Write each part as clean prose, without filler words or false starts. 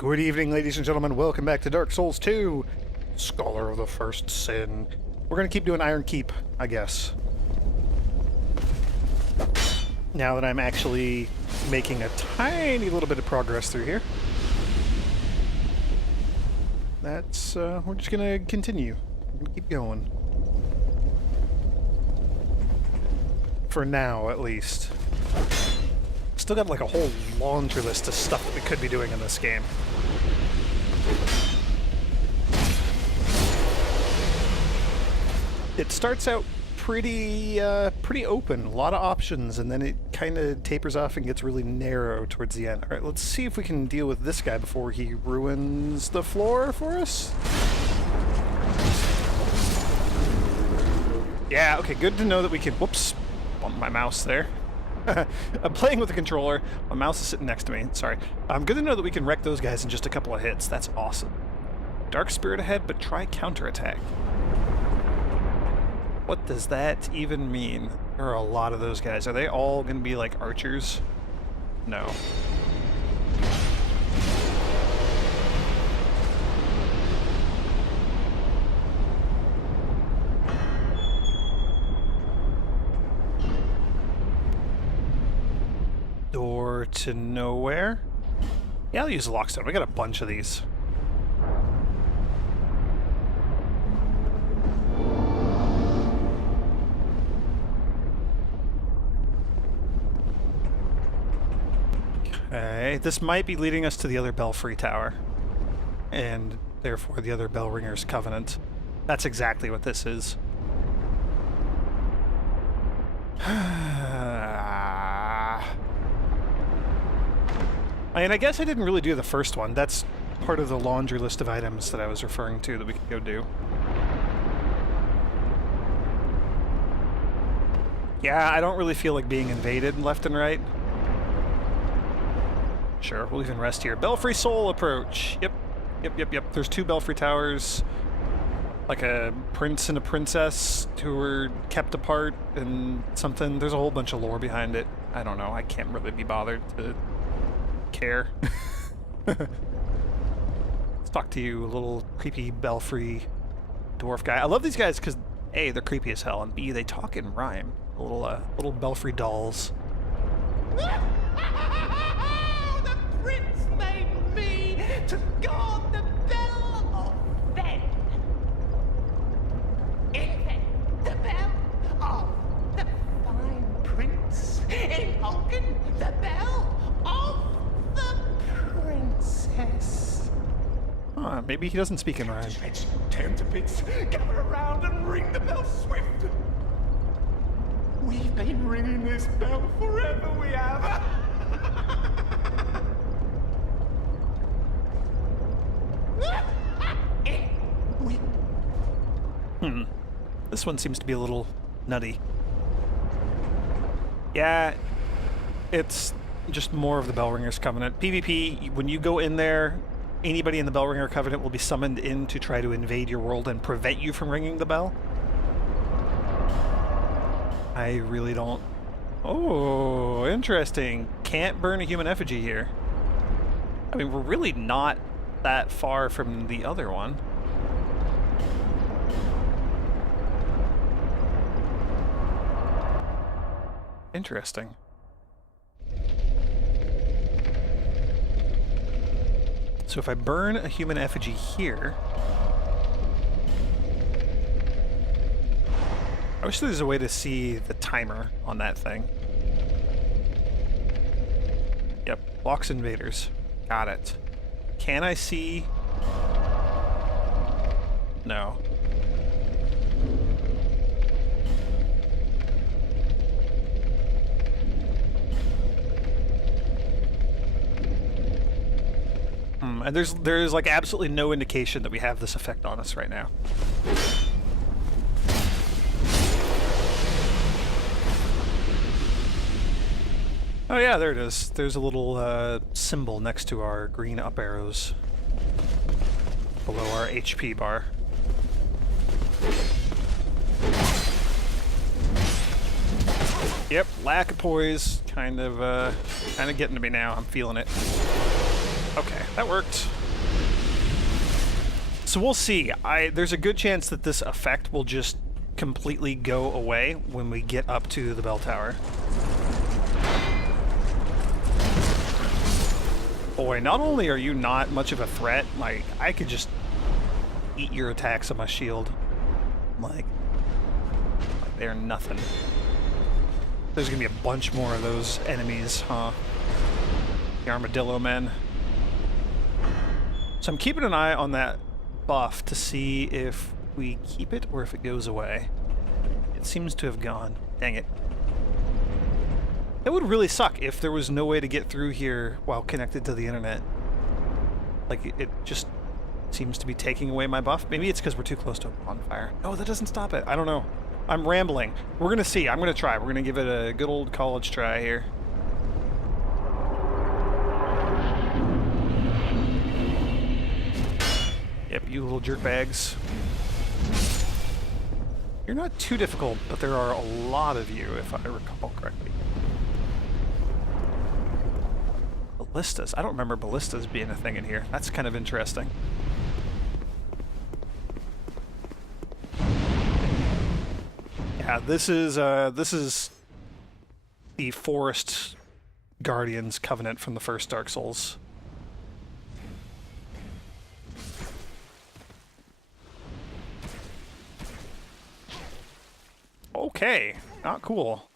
Good evening, ladies and gentlemen. Welcome back to Dark Souls 2, Scholar of the First Sin. We're gonna keep doing Iron Keep, I guess. Now that I'm actually making a tiny little bit of progress through here. That's, we're just gonna continue. We're gonna keep going. For now, at least. Still got like a whole laundry list of stuff that we could be doing in this game. It starts out pretty open, a lot of options, and then it kind of tapers off and gets really narrow towards the end. All right, let's see if we can deal with this guy before he ruins the floor for us. Yeah, okay, good to know that we can... Whoops, bumped my mouse there. I'm playing with the controller. My mouse is sitting next to me. Sorry. Good to know that we can wreck those guys in just a couple of hits. That's awesome. Dark Spirit ahead, but try counterattack. What does that even mean? There are a lot of those guys. Are they all going to be like archers? No. Door to nowhere? Yeah, I'll use the lockstone. We got a bunch of these. Okay, this might be leading us to the other Belfry Tower. And therefore the other Bellringer's Covenant. That's exactly what this is. I mean, I guess I didn't really do the first one. That's part of the laundry list of items that I was referring to that we could go do. Yeah, I don't really feel like being invaded left and right. Sure, we'll even rest here. Belfry Soul approach. Yep. There's two Belfry Towers. Like a prince and a princess who were kept apart and something. There's a whole bunch of lore behind it. I don't know. I can't really be bothered to care. Let's talk to you, little creepy Belfry dwarf guy. I love these guys because A, they're creepy as hell, and B, they talk in rhyme. Little Belfry dolls. The prince made me to guard the bell of Ven. In Ven, the bell of the fine prince. In Vulcan, the bell of the princess. Huh, maybe he doesn't speak in rhyme. Let's tear him to bits, gather around and ring the bell swift. We've been ringing this bell forever, we have. This one seems to be a little nutty. Yeah, it's just more of the Bellringer's Covenant. PvP, when you go in there, anybody in the Bellringer Covenant will be summoned in to try to invade your world and prevent you from ringing the bell. I really don't... Oh, interesting. Can't burn a human effigy here. I mean, we're really not that far from the other one. Interesting. So if I burn a human effigy here... I wish there was a way to see the timer on that thing. Yep, blocks invaders. Got it. Can I see... No. And there's like absolutely no indication that we have this effect on us right now. Oh yeah, there it is. There's a little symbol next to our green up arrows below our HP bar. Yep, lack of poise, kind of getting to me now. I'm feeling it. Okay, that worked. So we'll see. There's a good chance that this effect will just completely go away when we get up to the bell tower. Boy, not only are you not much of a threat, like, I could just eat your attacks on my shield. Like they're nothing. There's gonna be a bunch more of those enemies, huh? The armadillo men. So I'm keeping an eye on that buff to see if we keep it or if it goes away. It seems to have gone. Dang it. It would really suck if there was no way to get through here while connected to the internet. Like, it just seems to be taking away my buff. Maybe it's because we're too close to a bonfire. No, that doesn't stop it. I don't know. I'm rambling. We're gonna see. I'm gonna try. We're gonna give it a good old college try here. Yep, you little jerkbags. You're not too difficult, but there are a lot of you, if I recall correctly. Ballistas. I don't remember ballistas being a thing in here. That's kind of interesting. Yeah, this is the Forest Guardians Covenant from the first Dark Souls. Okay, not cool.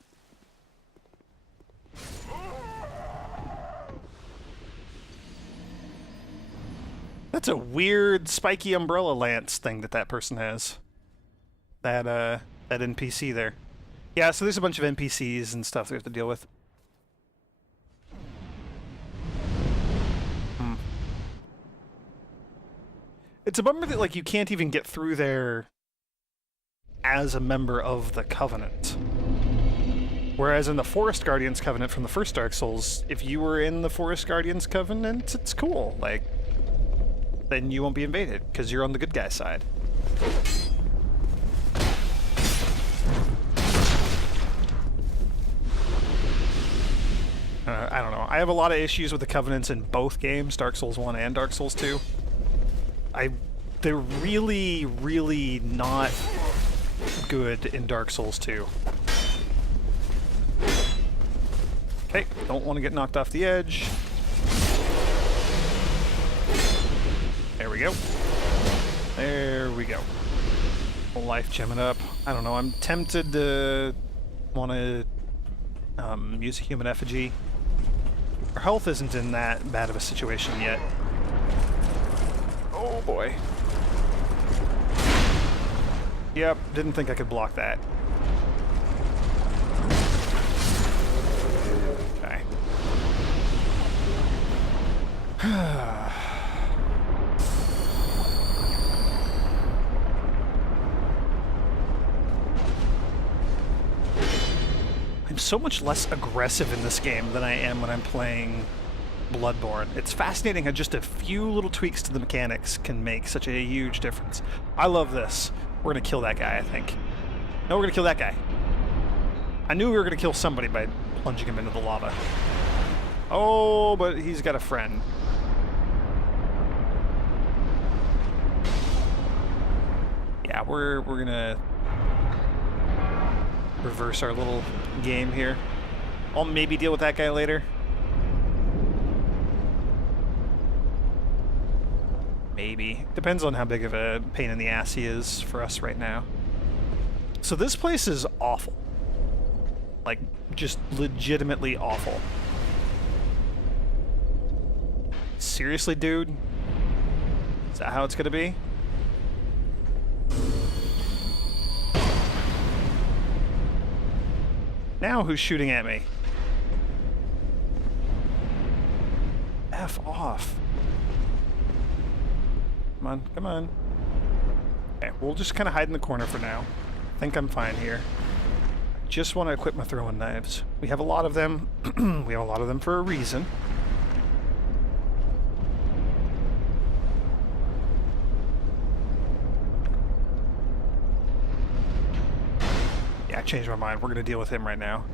That's a weird spiky umbrella lance thing that person has. That NPC there. Yeah, so there's a bunch of NPCs and stuff we have to deal with. It's a bummer that, like, you can't even get through there as a member of the Covenant. Whereas in the Forest Guardians Covenant from the first Dark Souls, if you were in the Forest Guardians Covenant, it's cool. Like, then you won't be invaded, because you're on the good guy side. I don't know. I have a lot of issues with the Covenants in both games, Dark Souls 1 and Dark Souls 2. They're really, really not good in Dark Souls 2. Okay, don't want to get knocked off the edge. There we go. There we go. Life gemming up. I don't know, I'm tempted to want to use a human effigy. Our health isn't in that bad of a situation yet. Oh boy. Yep, didn't think I could block that. Okay. I'm so much less aggressive in this game than I am when I'm playing Bloodborne. It's fascinating how just a few little tweaks to the mechanics can make such a huge difference. I love this. We're gonna kill that guy, I think. No, we're gonna kill that guy. I knew we were gonna kill somebody by plunging him into the lava. Oh, but he's got a friend. Yeah, we're gonna reverse our little game here. I'll maybe deal with that guy later. Maybe. Depends on how big of a pain in the ass he is for us right now. So this place is awful. Like, just legitimately awful. Seriously, dude? Is that how it's gonna be? Now who's shooting at me? F off. Come on, come on. Okay, we'll just kind of hide in the corner for now. I think I'm fine here. Just want to equip my throwing knives. We have a lot of them. We have a lot of them for a reason. Yeah, I changed my mind. We're going to deal with him right now.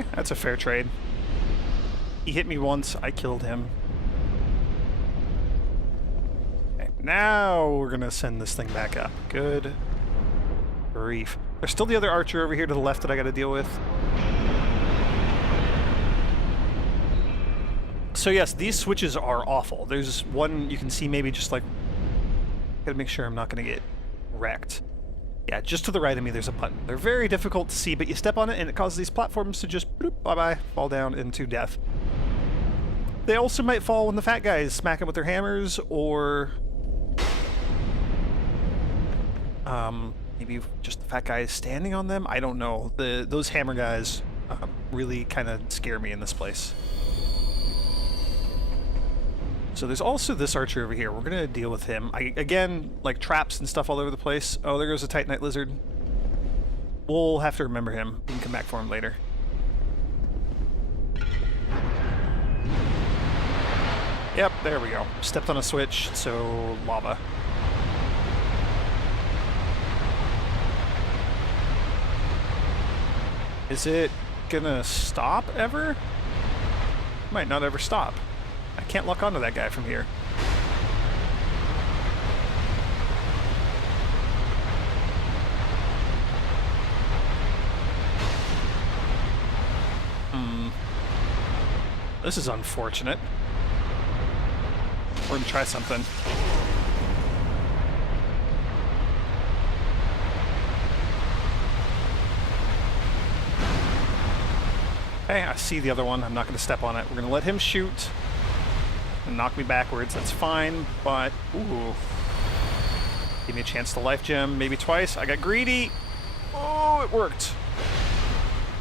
Okay, that's a fair trade. He hit me once, I killed him. Okay, now we're gonna send this thing back up. Good grief. There's still the other archer over here to the left that I gotta deal with. So yes, these switches are awful. There's one you can see maybe just like... Gotta make sure I'm not gonna get wrecked. Yeah, just to the right of me there's a button. They're very difficult to see, but you step on it and it causes these platforms to just bloop, bye-bye, fall down into death. They also might fall when the fat guys smack them with their hammers, or... maybe just the fat guys standing on them? I don't know. Those hammer guys really kind of scare me in this place. So there's also this archer over here. We're gonna deal with him. Again, like traps and stuff all over the place. Oh, there goes a Titanite lizard. We'll have to remember him. We can come back for him later. Yep, there we go. Stepped on a switch, so lava. Is it gonna stop ever? Might not ever stop. I can't lock onto that guy from here. This is unfortunate. We're gonna try something. Okay, I see the other one. I'm not gonna step on it. We're gonna let him shoot and knock me backwards. That's fine, but ooh. Give me a chance to life gem, maybe twice. I got greedy. Oh, it worked.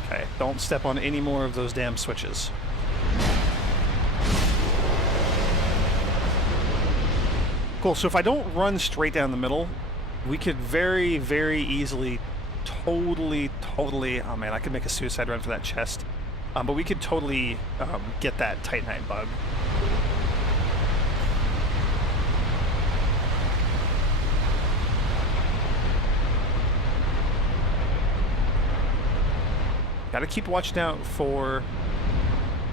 Okay, don't step on any more of those damn switches. Cool, so if I don't run straight down the middle, we could very, very easily totally, oh man, I could make a suicide run for that chest. But we could totally get that Titanite bug. Gotta keep watching out for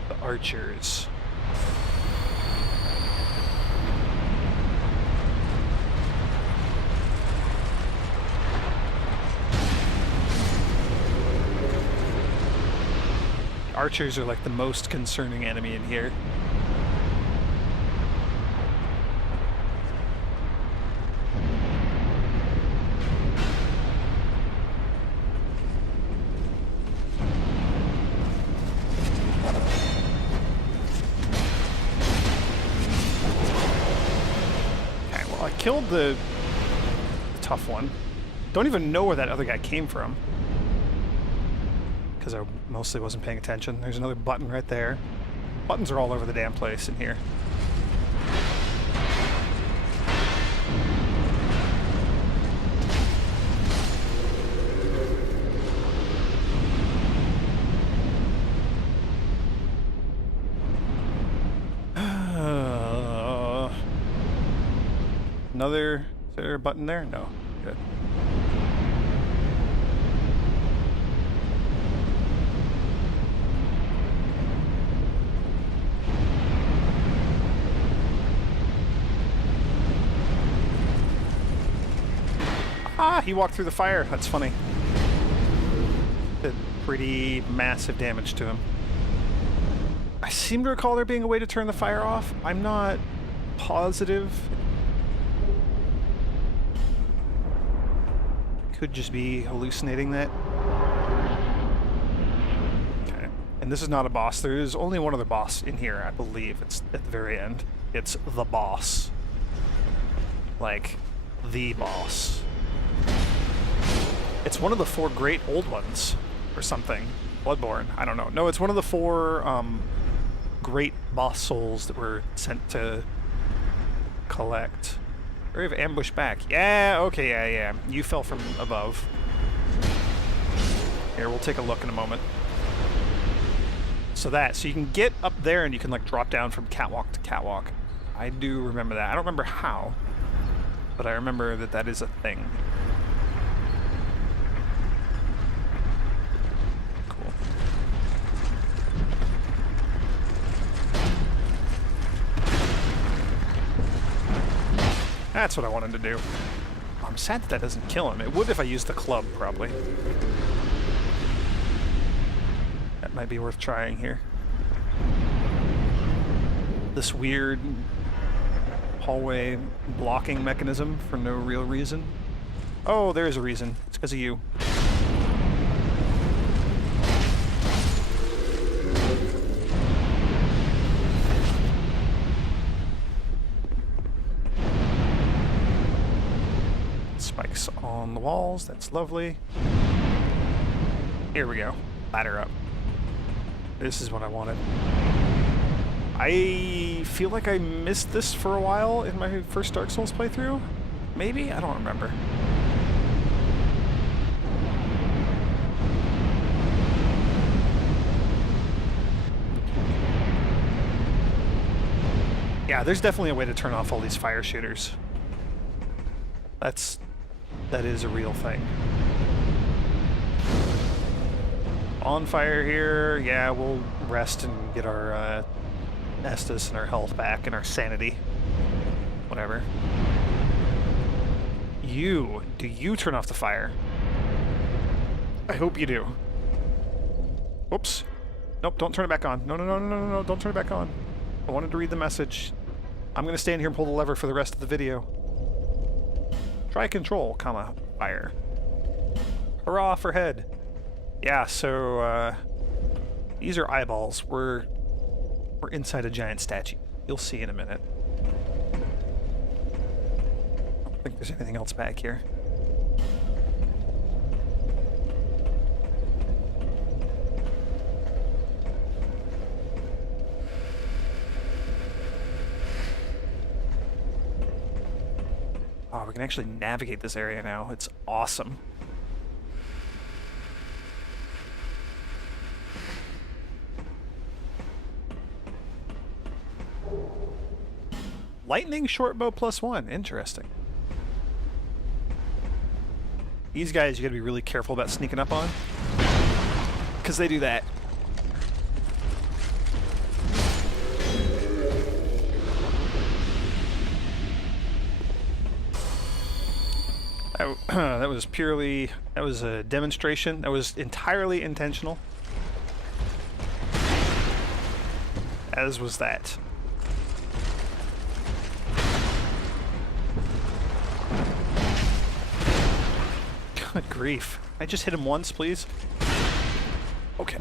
the archers. Archers are like the most concerning enemy in here. Okay, well, I killed the tough one. Don't even know where that other guy came from, because I mostly wasn't paying attention. There's another button right there. Buttons are all over the damn place in here. Another... Is there a button there? No. Good. Ah, he walked through the fire. That's funny. Did pretty massive damage to him. I seem to recall there being a way to turn the fire off. I'm not positive. Could just be hallucinating that. Okay. And this is not a boss. There is only one other boss in here, I believe. It's at the very end. It's the boss. Like, the boss. It's one of the 4 great old ones, or something. Bloodborne, I don't know. No, it's one of the 4 great boss souls that were sent to collect. Area of ambush back. Yeah, okay, yeah. You fell from above. Here, we'll take a look in a moment. So you can get up there and you can like drop down from catwalk to catwalk. I do remember that. I don't remember how, but I remember that that is a thing. That's what I wanted to do. I'm sad that that doesn't kill him. It would if I used the club, probably. That might be worth trying here. This weird hallway blocking mechanism for no real reason. Oh, there is a reason. It's because of you. Spikes on the walls. That's lovely. Here we go. Ladder up. This is what I wanted. I feel like I missed this for a while in my first Dark Souls playthrough. Maybe? I don't remember. Yeah, there's definitely a way to turn off all these fire shooters. That is a real thing. On fire here. Yeah, we'll rest and get our Estus and our health back and our sanity. Whatever. Do you turn off the fire? I hope you do. Oops. Nope, don't turn it back on. No, don't turn it back on. I wanted to read the message. I'm gonna stand here and pull the lever for the rest of the video. Try control, comma, fire. Hurrah for head. Yeah, so, these are eyeballs. We're inside a giant statue. You'll see in a minute. I don't think there's anything else back here. Oh, we can actually navigate this area now. It's awesome. Lightning shortbow +1. Interesting. These guys you gotta be really careful about sneaking up on, because they do that. That was a demonstration. That was entirely intentional. As was that. Good grief. I just hit him once, please. Okay.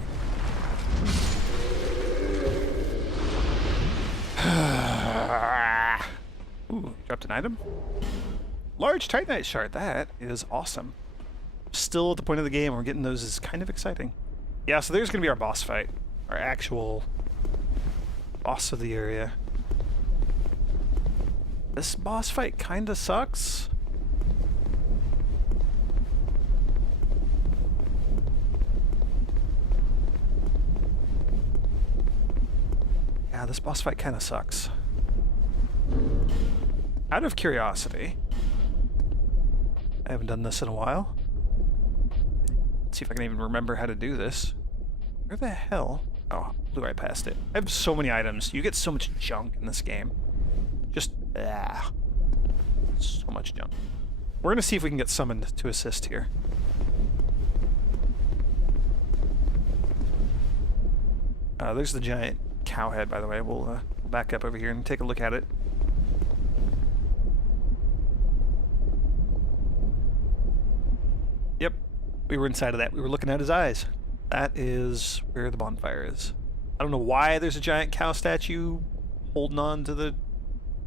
Ooh, dropped an item. Large Titanite shard. That is awesome. Still at the point of the game where getting those is kind of exciting. Yeah, so there's going to be our boss fight. Our actual boss of the area. This boss fight kind of sucks. Yeah, this boss fight kind of sucks. Out of curiosity, I haven't done this in a while. Let's see if I can even remember how to do this. Where the hell? Oh, blew right past it. I have so many items. You get so much junk in this game. Just, so much junk. We're gonna see if we can get summoned to assist here. There's the giant cow head, by the way. We'll back up over here and take a look at it. Yep, we were inside of that. We were looking at his eyes. That is where the bonfire is. I don't know why there's a giant cow statue holding on to the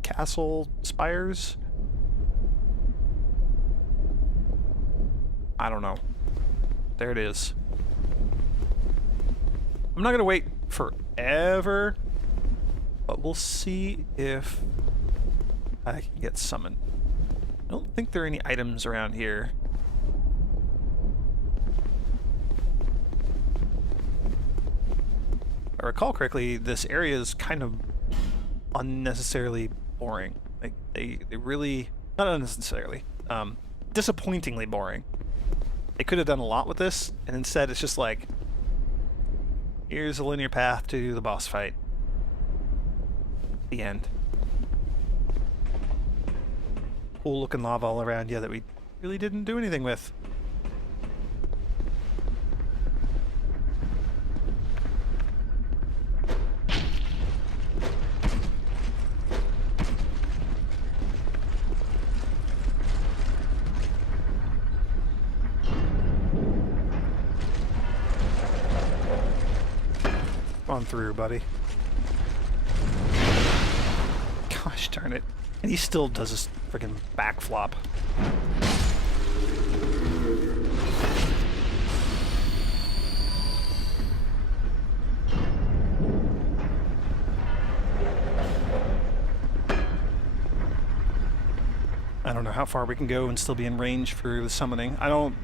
castle spires. I don't know. There it is. I'm not gonna wait forever, but we'll see if I can get summoned. I don't think there are any items around here. If I recall correctly, this area is kind of unnecessarily boring. Like they really, not unnecessarily, disappointingly boring. They could have done a lot with this, and instead it's just like, here's a linear path to the boss fight. The end. cool looking lava all around you that we really didn't do anything with. On through, buddy. Gosh darn it. And he still does this freaking backflop. I don't know how far we can go and still be in range for the summoning. I'm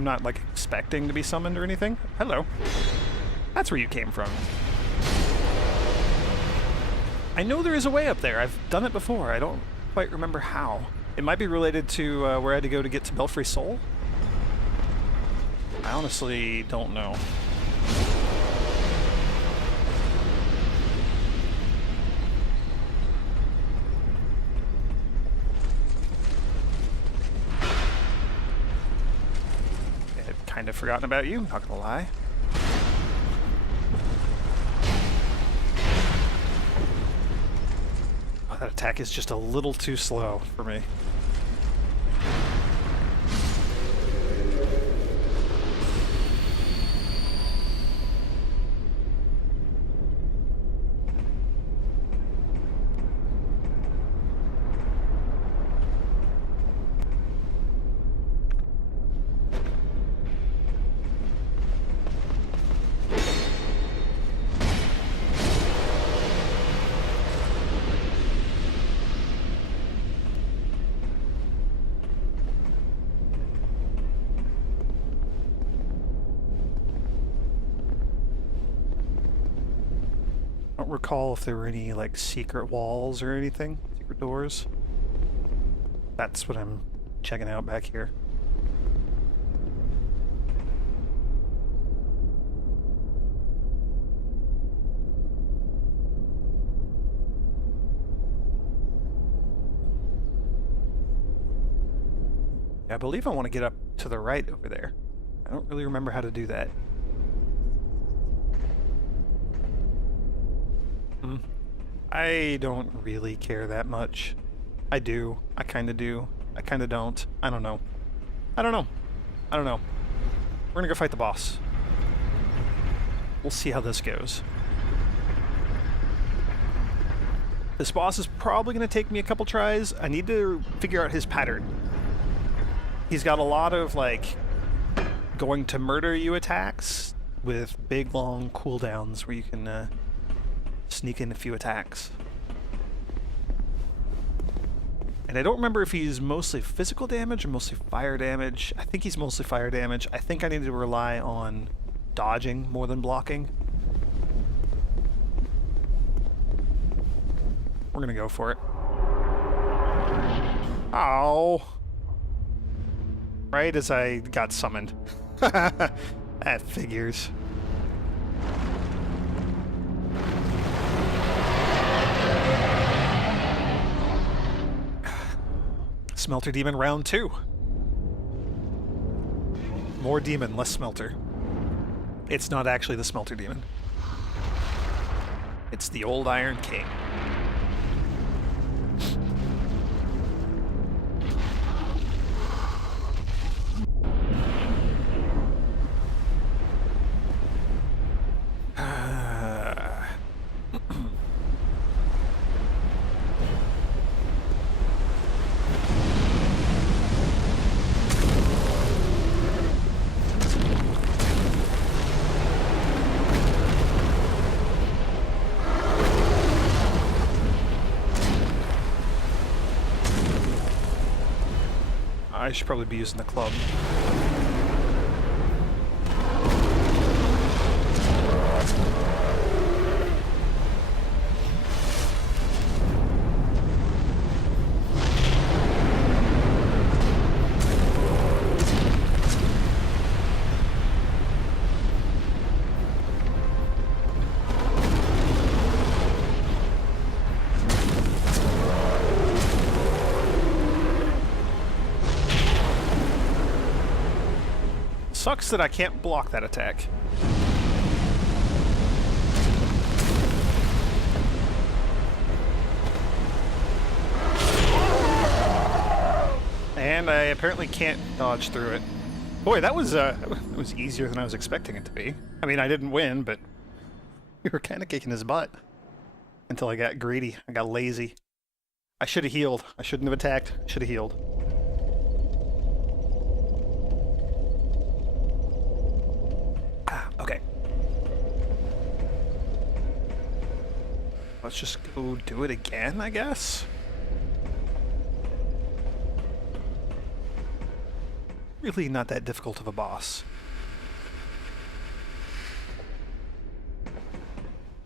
not like expecting to be summoned or anything. Hello. That's where you came from. I know there is a way up there. I've done it before. I don't quite remember how. It might be related to where I had to go to get to Belfry Soul. I honestly don't know. I've kind of forgotten about you, not gonna lie. That attack is just a little too slow for me. I don't recall if there were any like secret walls or anything, secret doors. That's what I'm checking out back here. Yeah, I believe I want to get up to the right over there. I don't really remember how to do that. I don't really care that much. I do. I kinda do. I kinda don't. I don't know. I don't know. I don't know. We're gonna go fight the boss. We'll see how this goes. This boss is probably gonna take me a couple tries. I need to figure out his pattern. He's got a lot of, like, going to murder you attacks with big, long cooldowns where you can, sneak in a few attacks. And I don't remember if he's mostly physical damage or mostly fire damage. I think he's mostly fire damage. I think I need to rely on dodging more than blocking. We're gonna go for it. Ow! Right as I got summoned. That figures. Smelter Demon round 2. More demon, less smelter. It's not actually the Smelter Demon. It's the old Iron King. I should probably be using the club. Sucks that I can't block that attack. And I apparently can't dodge through it. Boy, that was easier than I was expecting it to be. I mean, I didn't win, but we were kind of kicking his butt until I got greedy. I got lazy. I should have healed. I shouldn't have attacked. I should have healed. Okay. Let's just go do it again, I guess. Really not that difficult of a boss.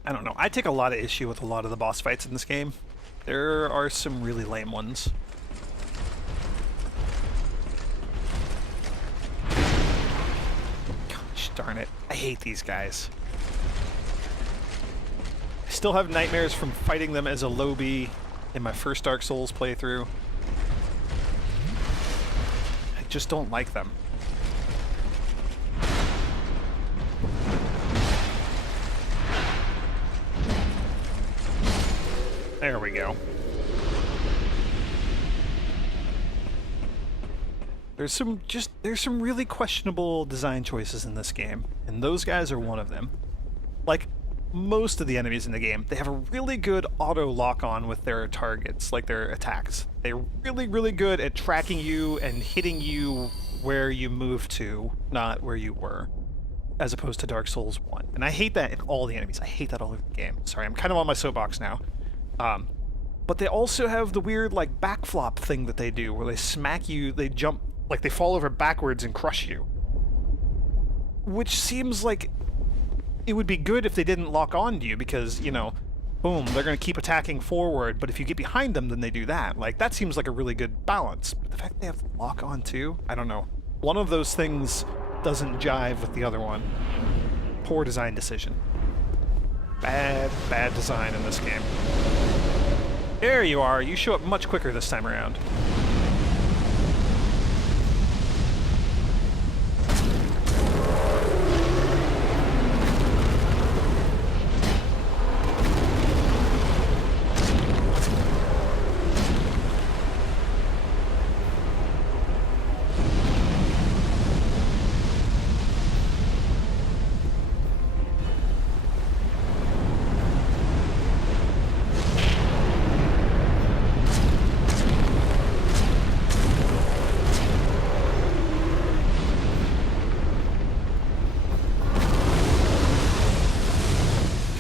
I don't know. I take a lot of issue with a lot of the boss fights in this game. There are some really lame ones. Gosh darn it. I hate these guys. I still have nightmares from fighting them as a lowbie in my first Dark Souls playthrough. I just don't like them. There we go. There's some really questionable design choices in this game, and those guys are one of them. Like most of the enemies in the game, they have a really good auto lock-on with their targets, like their attacks. They're really, really good at tracking you and hitting you where you move to, not where you were, as opposed to Dark Souls 1. And I hate that in all the enemies. I hate that all over the game. Sorry, I'm kind of on my soapbox now. But they also have the weird, like, backflop thing that they do, where they smack you, they jump, like, they fall over backwards and crush you. Which seems like it would be good if they didn't lock on to you, because, you know, boom, they're going to keep attacking forward, but if you get behind them, then they do that. Like, that seems like a really good balance. But the fact they have lock on, too? I don't know. One of those things doesn't jive with the other one. Poor design decision. Bad design in this game. There you are. You show up much quicker this time around.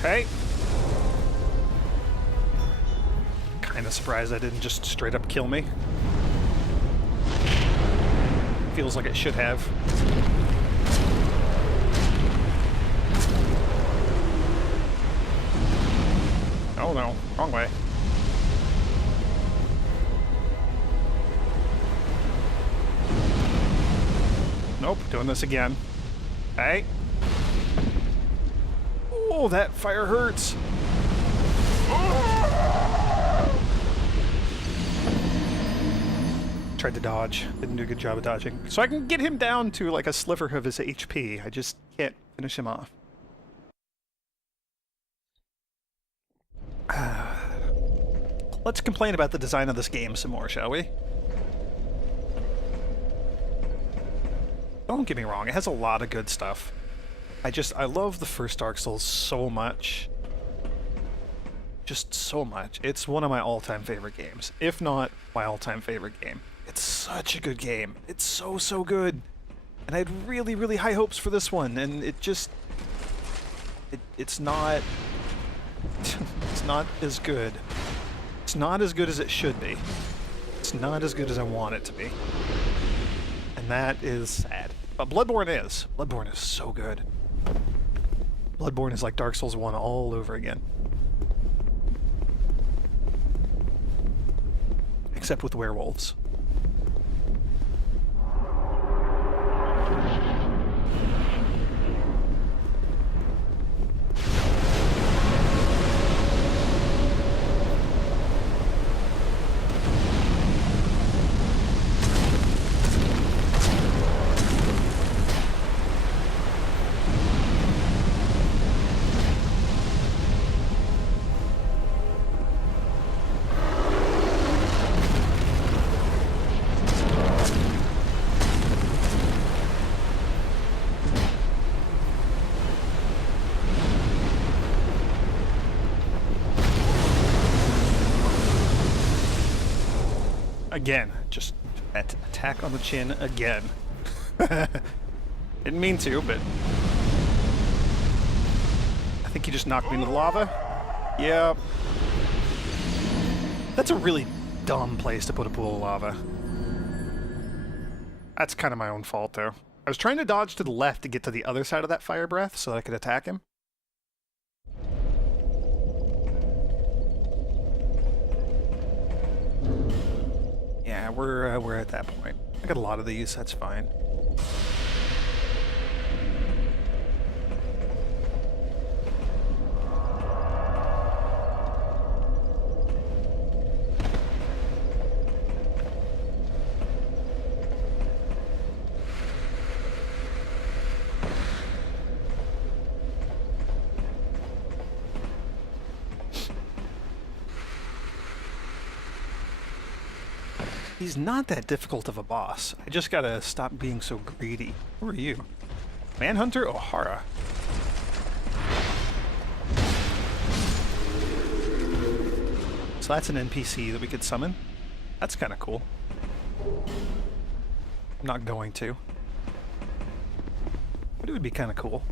Okay. Kinda surprised that didn't just straight up kill me. Feels like it should have. Oh no, wrong way. Nope, doing this again. Hey. Oh, that fire hurts. Tried to dodge. Didn't do a good job of dodging. So I can get him down to like a sliver of his HP. I just can't finish him off. Let's complain about the design of this game some more, shall we? Don't get me wrong, it has a lot of good stuff. I love the first Dark Souls so much. Just so much. It's one of my all-time favorite games, if not my all-time favorite game. It's such a good game. It's so good. And I had really, really high hopes for this one, and it just... It's not... it's not as good. It's not as good as it should be. It's not as good as I want it to be. And that is sad. But Bloodborne is. Bloodborne is so good. Bloodborne is like Dark Souls 1 all over again. Except with werewolves. Again, just attack on the chin again. Didn't mean to, but I think he just knocked me into the lava. Yep. That's a really dumb place to put a pool of lava. That's kind of my own fault, though. I was trying to dodge to the left to get to the other side of that fire breath so that I could attack him. Yeah, we're at that point. I got a lot of these, that's fine. He's not that difficult of a boss. I just gotta stop being so greedy. Who are you? Manhunter O'Hara. So that's an NPC that we could summon. That's kind of cool. I'm not going to. But it would be kind of cool.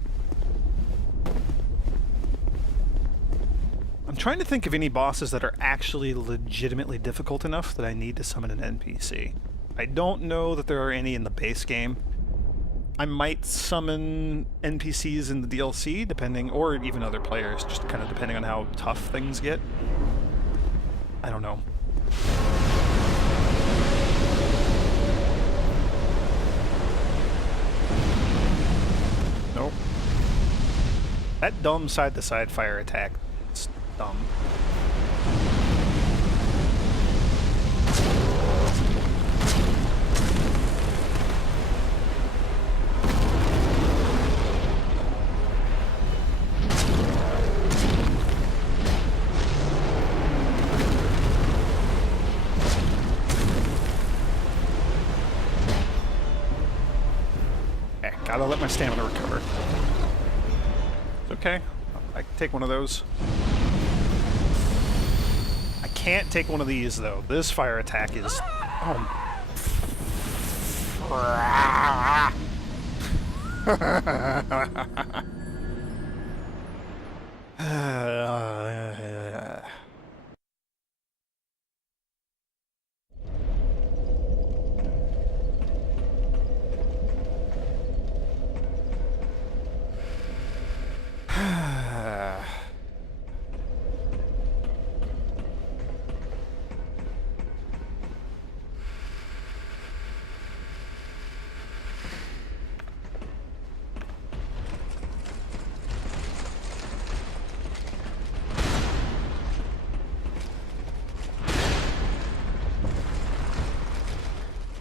I'm trying to think of any bosses that are actually legitimately difficult enough that I need to summon an NPC. I don't know that there are any in the base game. I might summon NPCs in the DLC, depending, or even other players, just kind of depending on how tough things get. I don't know. Nope. That dumb side-to-side fire attack. Dumb. Okay, gotta let my stamina recover. It's okay. I can take one of those. Can't take one of these though. This fire attack is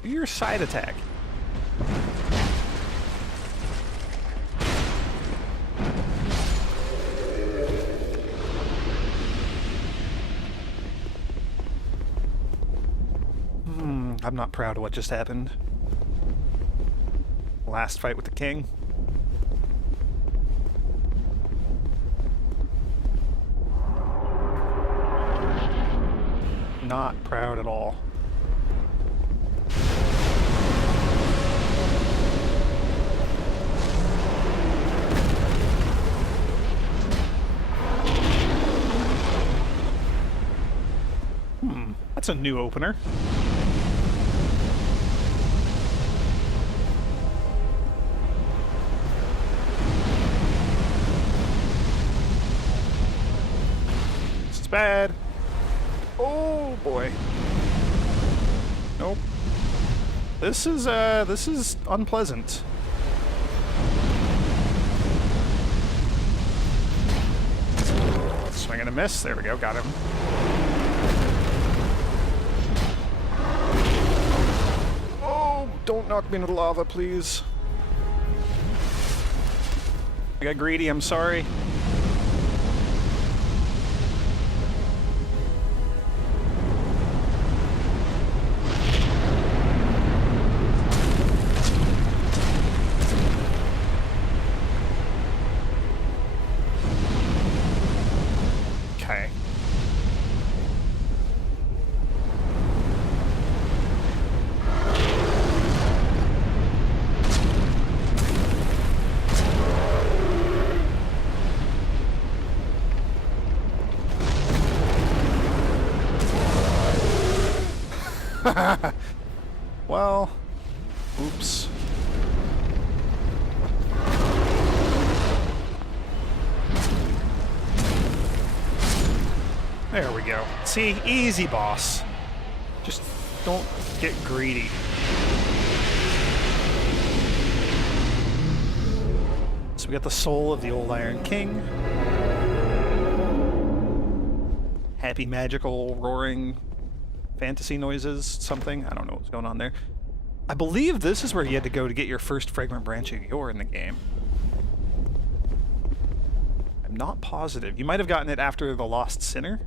your side attack. I'm not proud of what just happened. Last fight with the king. Not proud at all. That's a new opener. This is bad. Oh boy. Nope. This is unpleasant. Swing and a miss. There we go. Got him. Don't knock me into the lava, please. I got greedy, I'm sorry. Well, oops. There we go. See, easy, boss. Just don't get greedy. So we got the soul of the old Iron King. Happy, magical, roaring fantasy noises, something. I don't know what's going on there. I believe this is where you had to go to get your first fragrant branch of yore in the game. I'm not positive. You might have gotten it after the Lost Sinner.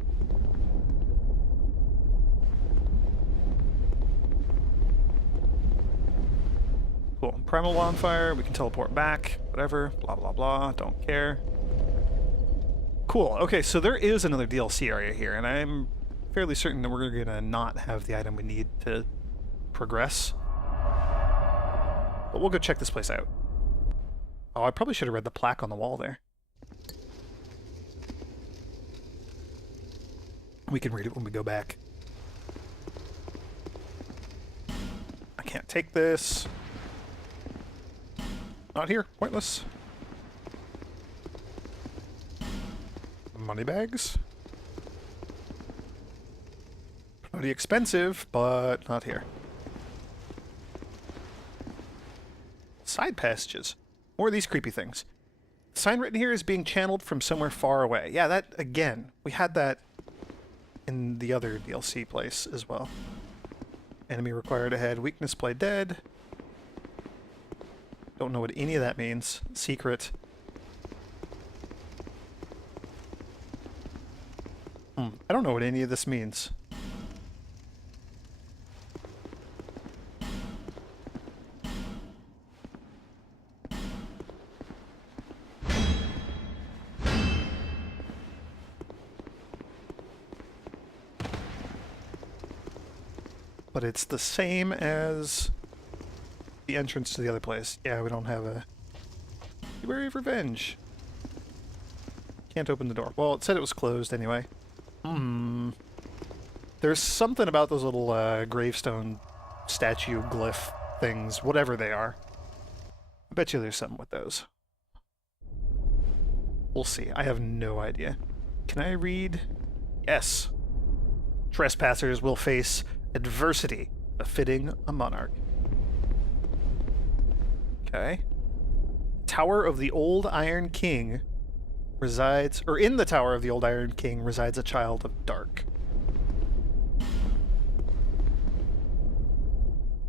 Cool. Primal Bonfire, we can teleport back, whatever, blah blah blah, don't care. Cool, okay, so there is another DLC area here, and I'm fairly certain that we're gonna not have the item we need to progress. But we'll go check this place out. Oh, I probably should have read the plaque on the wall there. We can read it when we go back. I can't take this. Not here. Pointless. Money bags. Pretty expensive, but not here. Side passages. More of these creepy things. The sign written here is being channeled from somewhere far away. Yeah, that, again, we had that in the other DLC place as well. Enemy required ahead. Weakness play dead. Don't know what any of that means. Secret. I don't know what any of this means. But it's the same as the entrance to the other place. Yeah, we don't have a... Beware of revenge. Can't open the door. Well, it said it was closed anyway. There's something about those little gravestone statue glyph things, whatever they are. I bet you there's something with those. We'll see. I have no idea. Can I read? Yes. Trespassers will face adversity befitting a monarch. Okay. Tower of the Old Iron King resides, or in the Tower of the Old Iron King resides a child of dark.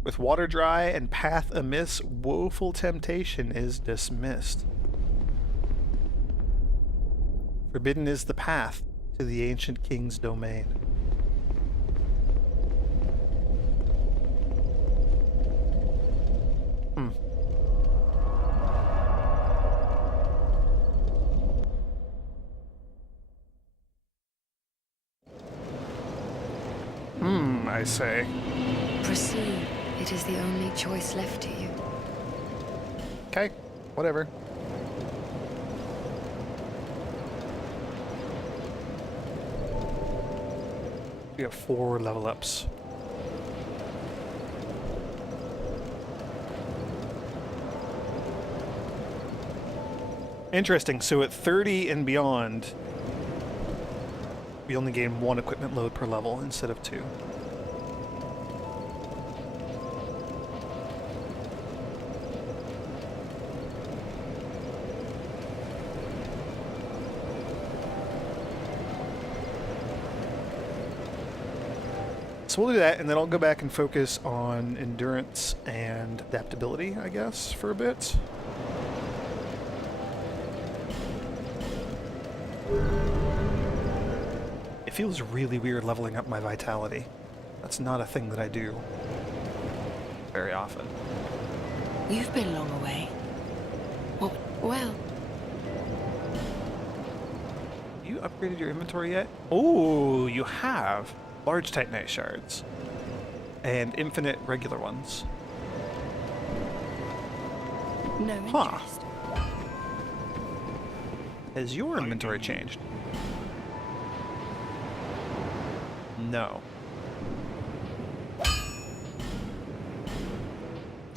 With water dry and path amiss, woeful temptation is dismissed. Forbidden is the path to the ancient king's domain. I say. Proceed. It is the only choice left to you. Okay, whatever. We have 4 level ups. Interesting, so at 30 and beyond, we only gain 1 equipment load per level instead of 2. So we'll do that, and then I'll go back and focus on endurance and adaptability, I guess, for a bit. It feels really weird leveling up my vitality. That's not a thing that I do very often. You've been long away. Well, You upgraded your inventory yet? Oh, you have. Large Titanite shards. And infinite regular ones. no interest. Huh. Has your inventory changed?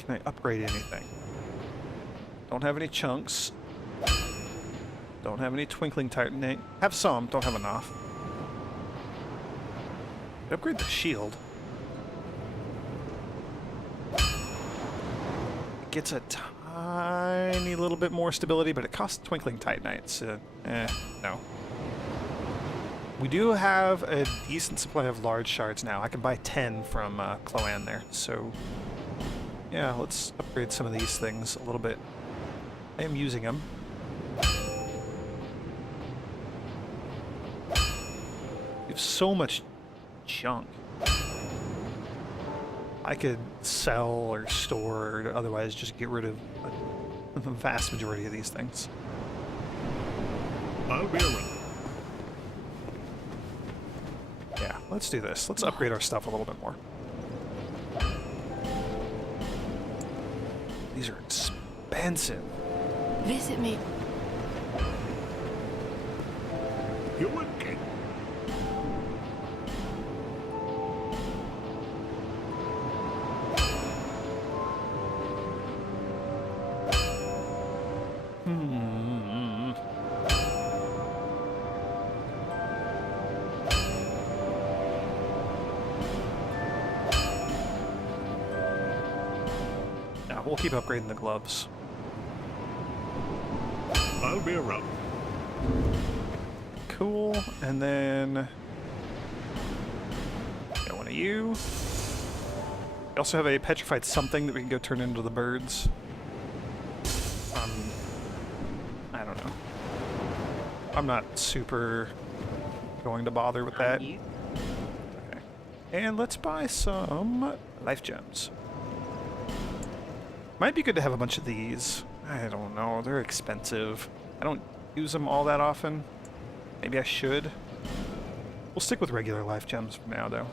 Can I upgrade anything? Don't have any chunks. Don't have any twinkling titanate. Have some, don't have enough. Upgrade the shield. It gets a tiny little bit more stability, but it costs twinkling titanites. No. We do have a decent supply of large shards now. I can buy 10 from Cloanne there, so yeah, let's upgrade some of these things a little bit. I am using them. We have so much junk. I could sell or store or otherwise just get rid of the vast majority of these things. I'll be around. Yeah, let's do this. Let's upgrade our stuff a little bit more. These are expensive. Visit me. You would get. Yeah, we'll keep upgrading the gloves. I'll be around. Cool, and then got one of you. We also have a petrified something that we can go turn into the birds. I don't know. I'm not super going to bother with that. Okay. And let's buy some life gems. Might be good to have a bunch of these. I don't know, they're expensive. I don't use them all that often. Maybe I should. We'll stick with regular life gems for now, though.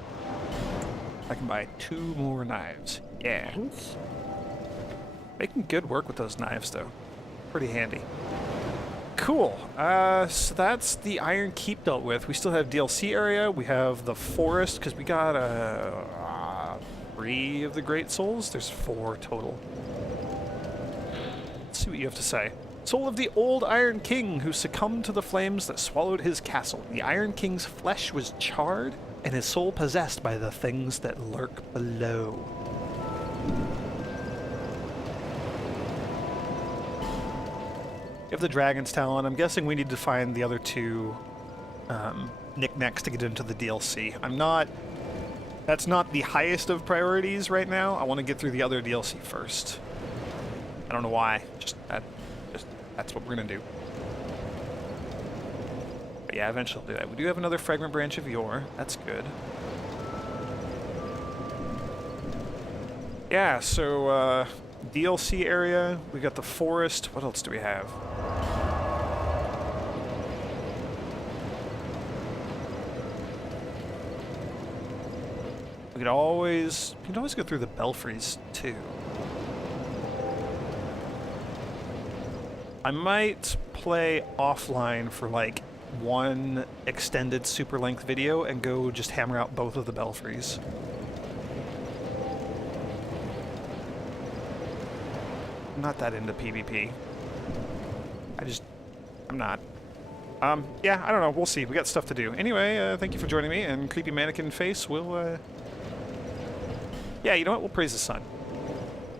I can buy 2 more knives. Yeah. Making good work with those knives, though. Pretty handy. Cool. So that's the Iron Keep dealt with. We still have DLC area. We have the forest, because we got 3 of the Great Souls. There's 4 total. Let's see what you have to say. Soul of the old Iron King who succumbed to the flames that swallowed his castle. The Iron King's flesh was charred and his soul possessed by the things that lurk below. You have the Dragon's Talon. I'm guessing we need to find the other 2 knickknacks to get into the DLC. That's not the highest of priorities right now. I want to get through the other DLC first. I don't know why. That's what we're gonna do. But yeah, eventually I'll do that. We do have another fragment branch of yore. That's good. Yeah, so DLC area. We got the forest. What else do we have? We could always go through the belfries too. I might play offline for like 1 extended super length video and go just hammer out both of the belfries. I'm not that into PvP. I'm not. Yeah, I don't know. We'll see. We got stuff to do. Anyway, thank you for joining me, and Creepy Mannequin Face will, yeah, you know what? We'll praise the sun.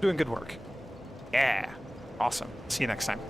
Doing good work. Yeah. Awesome. See you next time.